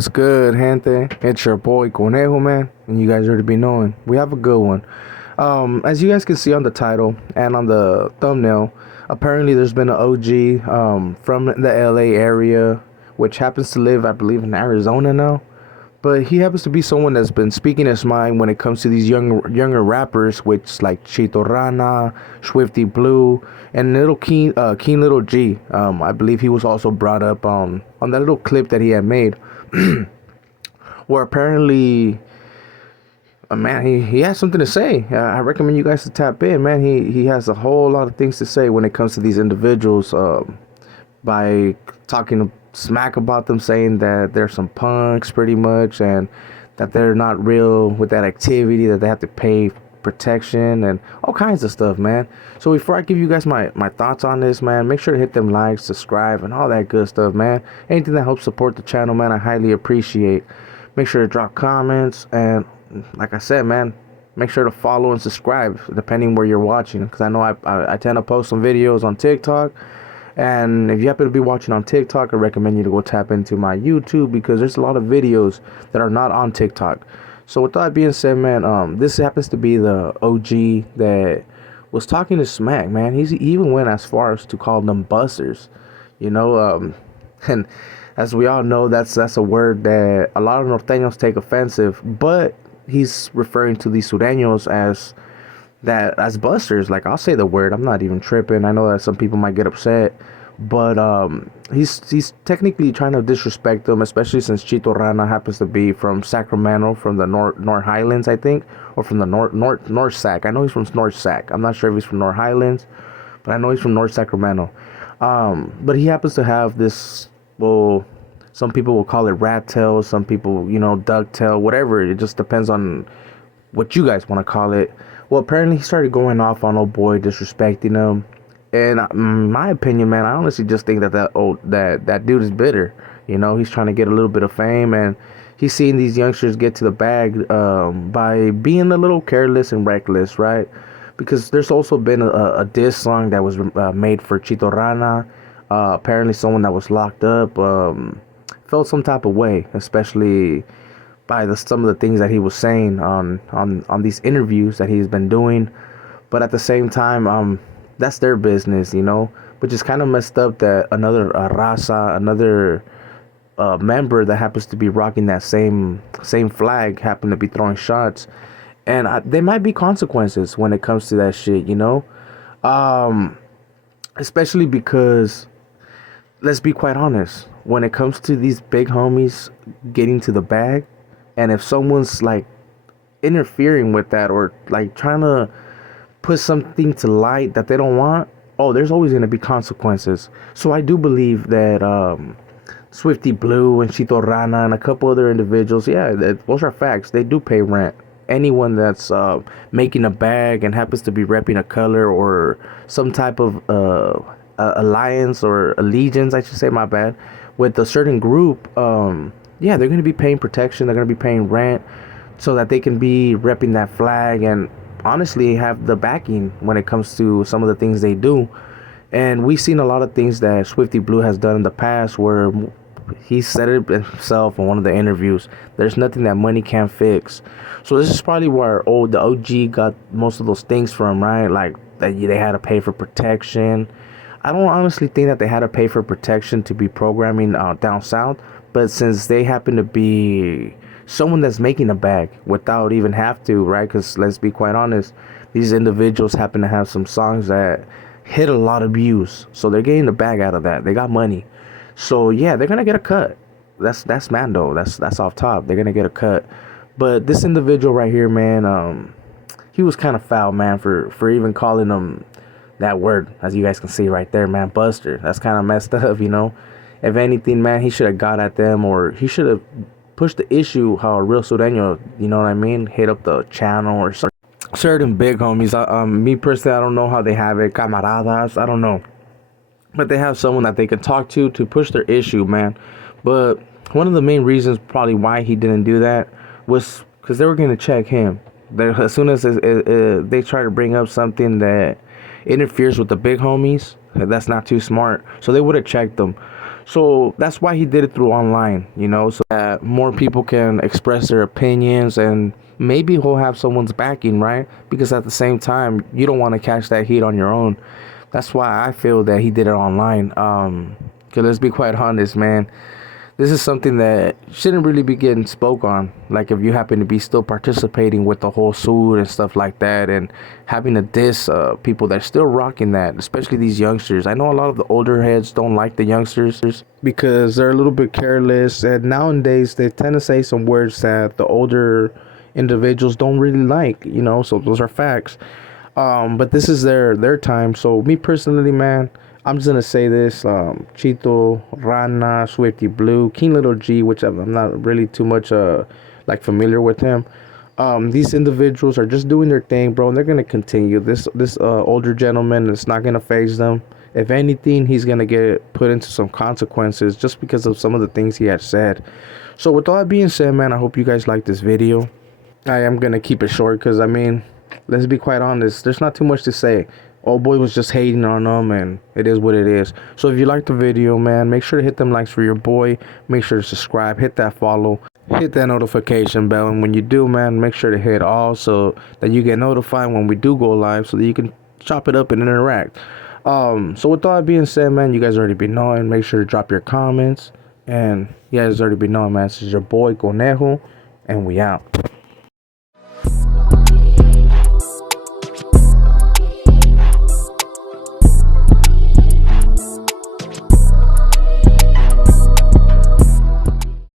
What's good, gente? It's your boy Conejo, man, and you guys already be knowing we have a good one. As you guys can see on the title and on the thumbnail, apparently there's been an OG from the LA area, which happens to live, I believe, in Arizona now. But he happens to be someone that's been speaking his mind when it comes to these younger rappers, which like Chito Rana, Swifty Blue, and little Keen Little G. I believe he was also brought up on that little clip that he had made, where apparently, man, he has something to say. I recommend you guys to tap in, man. He has a whole lot of things to say when it comes to these individuals. By talking smack about them, saying that they're some punks pretty much, and that they're not real with that activity, that they have to pay protection and all kinds of stuff, man. So before I give you guys my thoughts on this, man, make sure to hit them likes, subscribe, and all that good stuff, man. Anything that helps support the channel, man, I highly appreciate. Make sure to drop comments, and like I said, man, make sure to follow and subscribe depending where you're watching, because I know I tend to post some videos on TikTok. And if you happen to be watching on TikTok, I recommend you to go tap into my YouTube, because there's a lot of videos that are not on TikTok. So with that being said, man, this happens to be the OG that was talking to smack, man. He even went as far as to call them busters, you know. And as we all know, that's a word that a lot of norteños take offensive, but he's referring to these sureños as busters. Like, I'll say the word, I'm not even tripping. I know that some people might get upset, but he's technically trying to disrespect them, especially since Chito Rana happens to be from Sacramento, from the North Highlands, I think, or from the North Sac. I know he's from North Sac. I'm not sure if he's from North Highlands, but I know he's from North Sacramento. But he happens to have this, well, some people will call it rat tail, some people, duck tail, whatever. It just depends on what you guys want to call it. Well, apparently he started going off on old boy, disrespecting him. And in my opinion, man, I honestly just think that dude is bitter. He's trying to get a little bit of fame, and he's seeing these youngsters get to the bag by being a little careless and reckless, right? Because there's also been a diss song that was made for Chito Rana. Apparently someone that was locked up felt some type of way, especially by some of the things that he was saying on these interviews that he's been doing. But at the same time, that's their business, which is kind of messed up that another raza, another member that happens to be rocking that same flag happened to be throwing shots. And there might be consequences when it comes to that shit, especially because, let's be quite honest, when it comes to these big homies getting to the bag, and if someone's like interfering with that, or like trying to put something to light that they don't want, there's always going to be consequences. So I do believe that Swifty Blue and Chito Rana and a couple other individuals, those are facts. They do pay rent. Anyone that's making a bag and happens to be repping a color or some type of alliance or allegiance, I should say, my bad, with a certain group, they're going to be paying protection. They're going to be paying rent so that they can be repping that flag and honestly have the backing when it comes to some of the things they do. And we've seen a lot of things that Swifty Blue has done in the past, where he said it himself in one of the interviews. There's nothing that money can't fix. So this is probably where the OG got most of those things from, right? Like that they had to pay for protection. I don't honestly think that they had to pay for protection to be programming down south, but since they happen to be someone that's making a bag without even have to, right? Because let's be quite honest, these individuals happen to have some songs that hit a lot of views, so they're getting the bag out of that. They got money, so yeah, they're gonna get a cut. That's Mando. That's off top. They're gonna get a cut. But this individual right here, man, he was kind of foul, man, for even calling them that word, as you guys can see right there, man, buster. That's kind of messed up, If anything, man, he should have got at them, or he should have pushed the issue how a real Sureno, you know what I mean, hit up the channel or certain big homies. Me personally, I don't know how they have it, camaradas, I don't know, but they have someone that they can talk to push their issue, man. But one of the main reasons probably why he didn't do that was because they were going to check him. As soon as they try to bring up something that interferes with the big homies, that's not too smart, so they would have checked them. So that's why he did it through online, so that that more people can express their opinions, and maybe he'll have someone's backing, right? Because at the same time, you don't want to catch that heat on your own. That's why I feel that he did it online. Cause let's be quite honest, man, this is something that shouldn't really be getting spoke on. Like if you happen to be still participating with the whole suit and stuff like that, and having to diss people that are still rocking that, especially these youngsters. I know a lot of the older heads don't like the youngsters because they're a little bit careless, and nowadays they tend to say some words that the older individuals don't really like. So those are facts. But this is their time. So me personally, man, I'm just gonna say this: Chito, Rana, Swifty Blue, King Little G, which I'm not really too much like familiar with him. These individuals are just doing their thing, bro, and they're gonna continue. This older gentleman, it's not gonna phase them. If anything, he's gonna get put into some consequences just because of some of the things he had said. So with all that being said, man, I hope you guys like this video. I am gonna keep it short because, I mean, let's be quite honest, there's not too much to say. Old boy was just hating on them, and it is what it is. So if you like the video, man, make sure to hit them likes for your boy. Make sure to subscribe, hit that follow, hit that notification bell, and when you do, man, make sure to hit all so that you get notified when we do go live, so that you can chop it up and interact. So with all that being said, man, you guys already be knowing. Make sure to drop your comments, and you guys already be knowing, man. This is your boy Conejo, and we out.